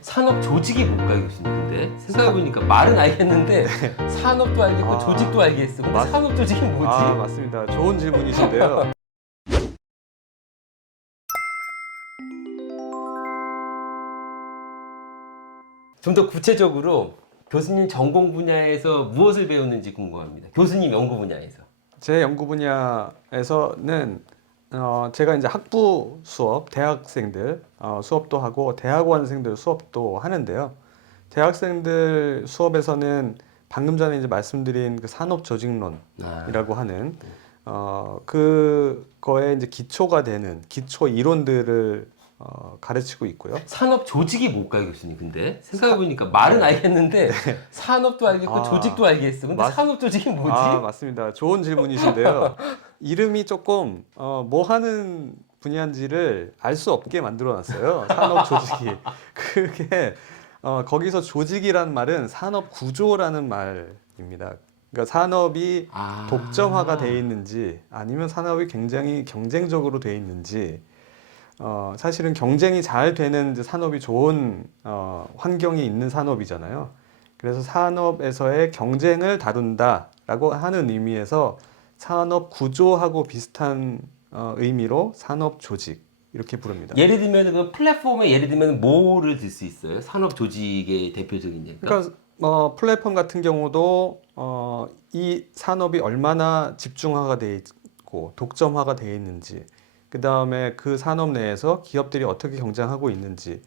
산업 조직이 뭘까요, 교수님? 근데 생각해보니까 말은 알겠는데 산업도 알겠고 조직도 알겠어. 근데 산업 조직이 뭐지? 맞습니다. 좋은 질문이신데요. 좀 더 구체적으로 교수님 전공 분야에서 무엇을 배웠는지 궁금합니다. 교수님 연구 분야에서. 제 연구 분야에서는 제가 이제 학부 수업, 대학생들 수업도 하고 대학원생들 수업도 하는데요. 대학생들 수업에서는 방금 전에 이제 말씀드린 그 산업 조직론이라고 하는 그거에 이제 기초가 되는 기초 이론들을 가르치고 있고요. 산업 조직이 뭘까요, 교수님? 근데 생각해보니까 말은 알겠는데 산업도 알겠고 조직도 알겠어. 근데 산업 조직이 뭐지? 맞습니다. 좋은 질문이신데요. 이름이 조금 뭐 하는 분야인지를 알 수 없게 만들어 놨어요. 산업 조직이. 그게 거기서 조직이란 말은 산업 구조라는 말입니다. 그러니까 산업이 독점화가 돼 있는지 아니면 산업이 굉장히 경쟁적으로 돼 있는지 사실은 경쟁이 잘 되는 이제 산업이 좋은 환경이 있는 산업이잖아요. 그래서 산업에서의 경쟁을 다룬다라고 하는 의미에서 산업 구조하고 비슷한 의미로 산업 조직 이렇게 부릅니다. 예를 들면 그 플랫폼에 예를 들면 뭐를 들 수 있어요? 산업 조직의 대표적인 예가? 그러니까 플랫폼 같은 경우도 이 산업이 얼마나 집중화가 돼 있고 독점화가 돼 있는지, 그 다음에 그 산업 내에서 기업들이 어떻게 경쟁하고 있는지,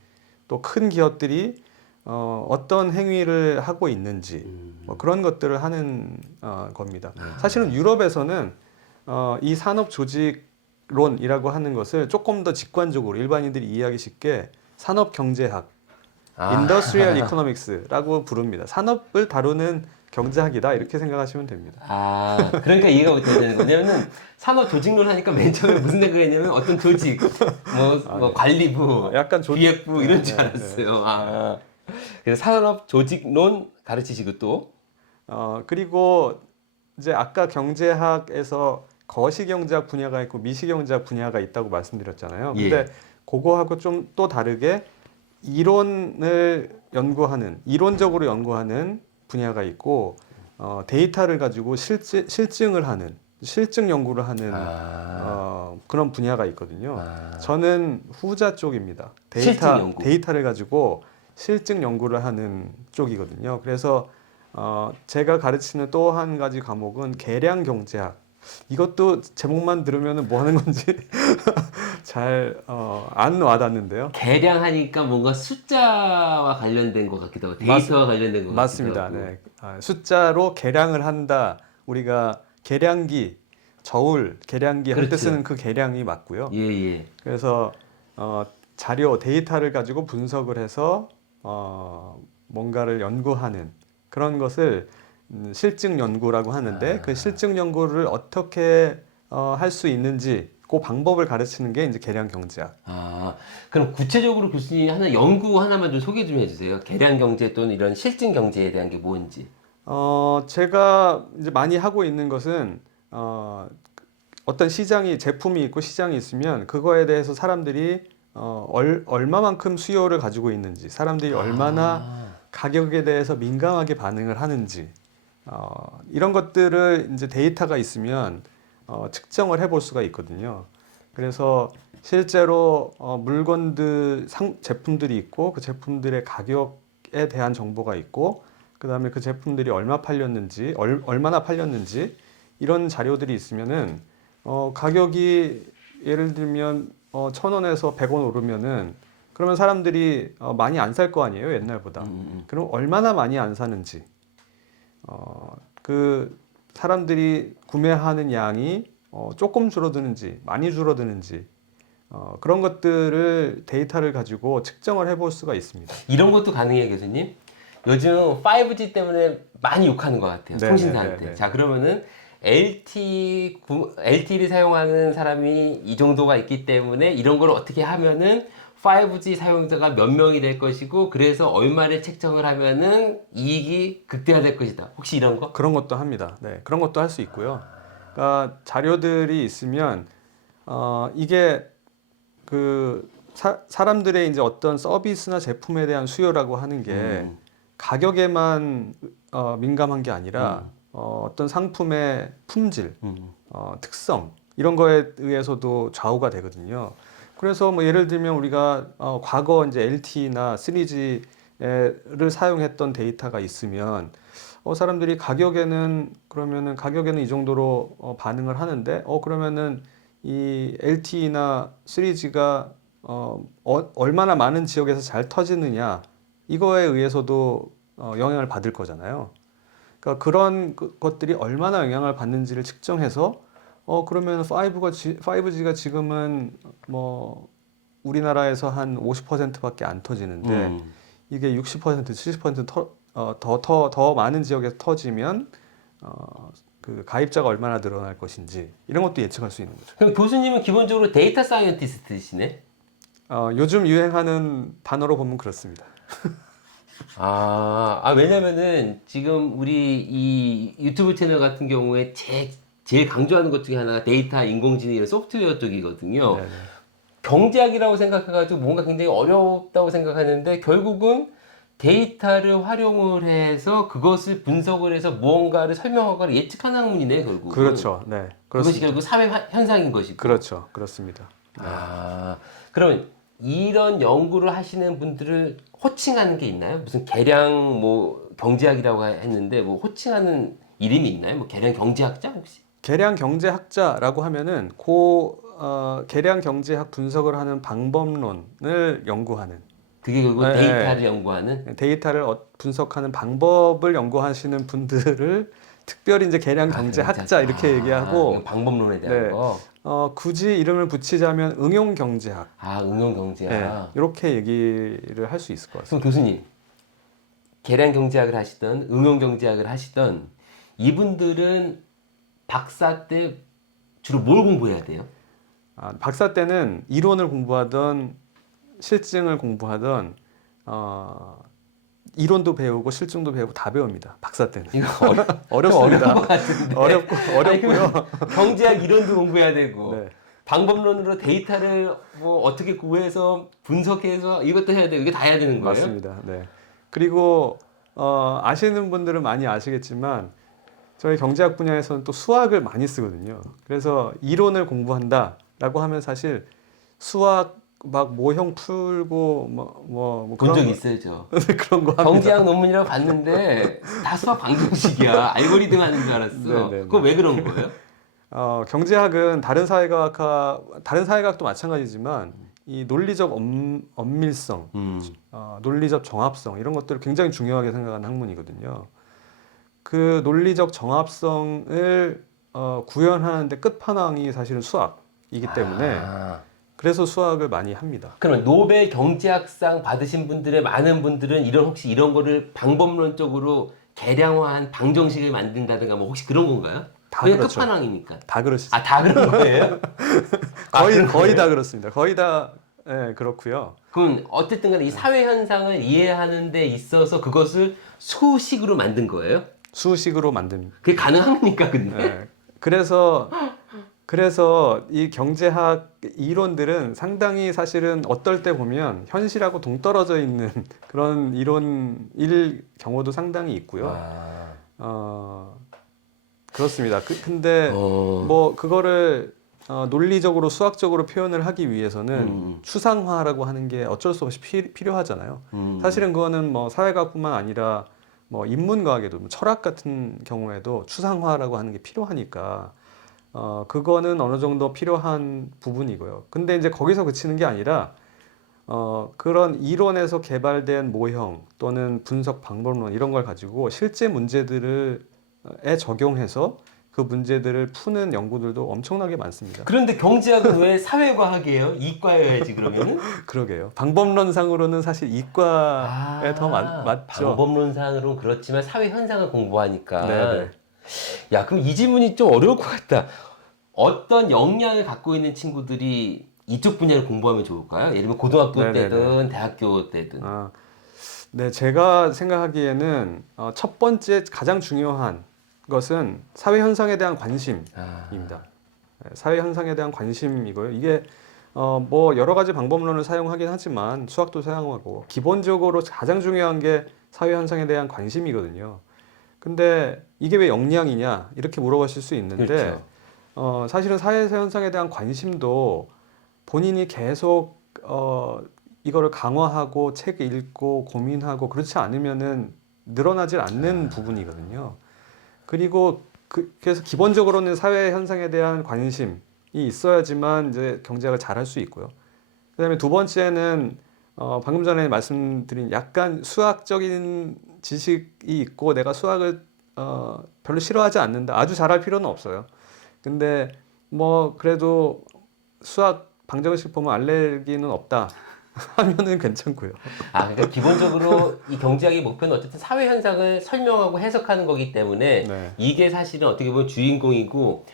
또 큰 기업들이 어떤 행위를 하고 있는지 뭐 그런 것들을 하는 겁니다. 사실은 유럽에서는 이 산업 조직론이라고 하는 것을 조금 더 직관적으로 일반인들이 이해하기 쉽게 산업 경제학 인더스트리얼 이코노믹스라고 부릅니다. 산업을 다루는 경제학이다 이렇게 생각하시면 됩니다. 그러니까 이해가 되는 거. 왜냐면은 산업 조직론 하니까 맨 처음에 무슨 생각했냐면 어떤 조직, 뭐 관리부, 약간 기획부 이런 줄 네, 알았어요. 그래서 산업 조직론 가르치시고 또 그리고 이제 아까 경제학에서 거시경제학 분야가 있고 미시경제학 분야가 있다고 말씀드렸잖아요. 근데 예. 그거하고 좀 또 다르게 이론을 연구하는, 이론적으로 연구하는 분야가 있고 데이터를 가지고 실증을 하는, 실증 연구를 하는 그런 분야가 있거든요. 저는 후자 쪽입니다. 실증 연구. 데이터를 가지고 실증 연구를 하는 쪽이거든요. 그래서 제가 가르치는 또 한 가지 과목은 계량 경제학. 이것도 제목만 들으면 뭐 하는 건지 잘 안 와닿는데요. 계량하니까 뭔가 숫자와 관련된 것 같기도 하고 데이터와 관련된 것 같기도 맞습니다. 하고. 네. 숫자로 계량을 한다. 우리가 계량기, 저울 계량기 할 때 그렇죠. 쓰는 그 계량이 맞고요. 예. 그래서 자료, 데이터를 가지고 분석을 해서 뭔가를 연구하는 그런 것을 실증 연구라고 하는데 그 실증 연구를 어떻게 할 수 있는지 그 방법을 가르치는 게 이제 계량 경제학. 그럼 구체적으로 교수님 하나 연구 하나만 좀 소개 좀 해주세요. 계량 경제 또는 이런 실증 경제에 대한 게 뭔지. 제가 이제 많이 하고 있는 것은 어떤 시장이 제품이 있고 시장이 있으면 그거에 대해서 사람들이 얼마만큼 수요를 가지고 있는지, 사람들이 얼마나 가격에 대해서 민감하게 반응을 하는지 이런 것들을 이제 데이터가 있으면 측정을 해볼 수가 있거든요. 그래서 실제로 물건들, 제품들이 있고 그 제품들의 가격에 대한 정보가 있고 그 다음에 그 제품들이 얼마 팔렸는지, 얼마나 팔렸는지 이런 자료들이 있으면은 가격이 예를 들면 1,000원에서 100원 오르면은 그러면 사람들이 많이 안 살 거 아니에요, 옛날보다. 그럼 얼마나 많이 안 사는지, 그 사람들이 구매하는 양이 조금 줄어드는지, 많이 줄어드는지, 그런 것들을 데이터를 가지고 측정을 해볼 수가 있습니다. 이런 것도 가능해요, 교수님? 요즘 5G 때문에 많이 욕하는 것 같아요, 통신사한테. 자, 그러면은 LTE를 사용하는 사람이 이 정도가 있기 때문에 이런 걸 어떻게 하면은 5G 사용자가 몇 명이 될 것이고 그래서 얼마를 책정을 하면은 이익이 극대화될 것이다. 혹시 이런 거? 그런 것도 합니다. 네, 그런 것도 할 수 있고요. 그러니까 자료들이 있으면 이게 그 사람들의 이제 어떤 서비스나 제품에 대한 수요라고 하는 게 가격에만 민감한 게 아니라 어떤 상품의 품질, 특성 이런 거에 의해서도 좌우가 되거든요. 그래서 뭐 예를 들면 우리가 과거 이제 LTE나 3G를 사용했던 데이터가 있으면 사람들이 그러면은 가격에는 이 정도로 반응을 하는데 그러면은 이 LTE나 3G가 얼마나 많은 지역에서 잘 터지느냐 이거에 의해서도 영향을 받을 거잖아요. 그러니까 그런 것들이 얼마나 영향을 받는지를 측정해서 그러면 5G가 지금은 뭐 우리나라에서 한 50%밖에 안 터지는데 이게 60%, 70%더 많은 지역에서 터지면 그 가입자가 얼마나 늘어날 것인지 이런 것도 예측할 수 있는 거죠. 그럼 교수님은 기본적으로 데이터 사이언티스트시네? 요즘 유행하는 단어로 보면 그렇습니다. 왜냐면은 지금 우리 이 유튜브 채널 같은 경우에 제일 강조하는 것 중에 하나가 데이터, 인공지능 이런 소프트웨어 쪽이거든요. 네네. 경제학이라고 생각해가지고 뭔가 굉장히 어렵다고 생각하는데 결국은 데이터를 활용을 해서 그것을 분석을 해서 무언가를 설명하거나 예측하는 학문이네, 결국은. 그렇죠. 네. 그것이 그렇습니다. 결국 사회 현상인 것이고. 그렇죠. 그렇습니다. 그러면 이런 연구를 하시는 분들을 호칭하는 게 있나요? 무슨 계량 뭐 경제학이라고 했는데 뭐 호칭하는 이름이 있나요? 뭐 계량 경제학자 혹시? 계량 경제학자라고 하면은 계량 경제학 분석을 하는 방법론을 연구하는 그게 결국 네, 데이터를 연구하는 데이터를 분석하는 방법을 연구하시는 분들을 특별히 이제 계량 경제학자 이렇게 얘기하고 이거 방법론에 대한 네. 거. 굳이 이름을 붙이자면 응용 경제학 응용 경제학. 이렇게 얘기를 할 수 있을 것 그럼 같습니다. 교수님, 계량 경제학을 하시던 응용 경제학을 하시던 이분들은 박사 때 주로 뭘 공부해야 돼요? 박사 때는 이론을 공부하던 실증을 공부하던 이론도 배우고 실증도 배우고 다 배웁니다. 박사 때는. 이거 어렵습니다. 어려운 것 같은데. 어렵고요. 경제학 이론도 공부해야 되고 네. 방법론으로 데이터를 뭐 어떻게 구해서 분석해서 이것도 해야 되고 이게 다 해야 되는 거예요? 맞습니다. 네. 그리고 아시는 분들은 많이 아시겠지만 저희 경제학 분야에서는 또 수학을 많이 쓰거든요. 그래서 이론을 공부한다라고 하면 사실 수학 막 모형 풀고 뭐 본 적 그런 있어요, 저. 그런 거 합니다. 경제학 논문이라고 봤는데 다 수학 방정식이야. 알고리즘 하는 줄 알았어. 네네네. 그거 왜 그런 거예요? 경제학은 다른 사회과학도 마찬가지지만 이 논리적 엄밀성, 논리적 정합성 이런 것들을 굉장히 중요하게 생각하는 학문이거든요. 그 논리적 정합성을 구현하는데 끝판왕이 사실은 수학이기 때문에 그래서 수학을 많이 합니다. 그러면 노벨 경제학상 받으신 분들의 많은 분들은 혹시 이런 거를 방법론적으로 계량화한 방정식을 만든다든가 뭐 혹시 그런 건가요? 다 그게 그렇죠. 끝판왕이니까. 다 그렇죠. 다 그런 거예요? 거의 다 그렇습니다. 거의 다 그렇고요. 그럼 어쨌든 간에 이 사회 현상을 이해하는 데 있어서 그것을 수식으로 만든 거예요? 수식으로 만든. 그게 가능합니까, 근데? 네. 그래서 이 경제학 이론들은 상당히 사실은 어떨 때 보면 현실하고 동떨어져 있는 그런 이론일 경우도 상당히 있고요. 그렇습니다. 근데 뭐 그거를 논리적으로 수학적으로 표현을 하기 위해서는 추상화라고 하는 게 어쩔 수 없이 필요하잖아요. 사실은 그거는 뭐 사회과학뿐만 아니라 뭐 인문과학에도 철학 같은 경우에도 추상화라고 하는 게 필요하니까 그거는 어느 정도 필요한 부분이고요. 근데 이제 거기서 그치는 게 아니라 그런 이론에서 개발된 모형 또는 분석 방법론 이런 걸 가지고 실제 문제들에 적용해서 그 문제들을 푸는 연구들도 엄청나게 많습니다. 그런데 경제학은 왜 사회과학이에요? 이과여야지 그러면은? 그러게요. 방법론상으로는 사실 이과에 더 맞죠. 방법론상으로는 그렇지만 사회 현상을 공부하니까. 네네. 야, 그럼 이 질문이 좀 어려울 것 같다. 어떤 역량을 갖고 있는 친구들이 이쪽 분야를 공부하면 좋을까요? 예를 들면 고등학교 네네네. 때든 대학교 때든. 네, 제가 생각하기에는 첫 번째 가장 중요한 것은 사회 현상에 대한 관심입니다. 네, 사회 현상에 대한 관심이고요. 이게 뭐 여러 가지 방법론을 사용하긴 하지만 수학도 사용하고 기본적으로 가장 중요한 게 사회 현상에 대한 관심이거든요. 근데 이게 왜 역량이냐 이렇게 물어보실 수 있는데 그렇죠. 사실은 사회 현상에 대한 관심도 본인이 계속 이거를 강화하고 책 읽고 고민하고 그렇지 않으면은 늘어나질 않는 부분이거든요. 그리고 그래서 기본적으로는 사회 현상에 대한 관심이 있어야지만 이제 경제학을 잘할 수 있고요. 그다음에 두 번째는 방금 전에 말씀드린 약간 수학적인 지식이 있고 내가 수학을 별로 싫어하지 않는다. 아주 잘할 필요는 없어요. 근데 뭐 그래도 수학 방정식 보면 알레르기는 없다 하면은 괜찮고요. 그러니까 기본적으로 이 경제학의 목표는 어쨌든 사회 현상을 설명하고 해석하는 거기 때문에 네. 이게 사실은 어떻게 보면 주인공이고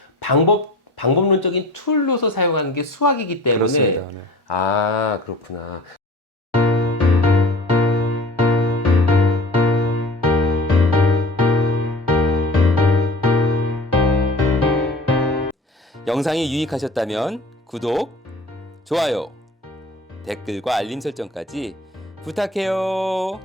방법론적인 툴로서 사용하는 게 수학이기 때문에 그렇습니다. 네. 그렇구나. 영상이 유익하셨다면 구독, 좋아요, 댓글과 알림 설정까지 부탁해요.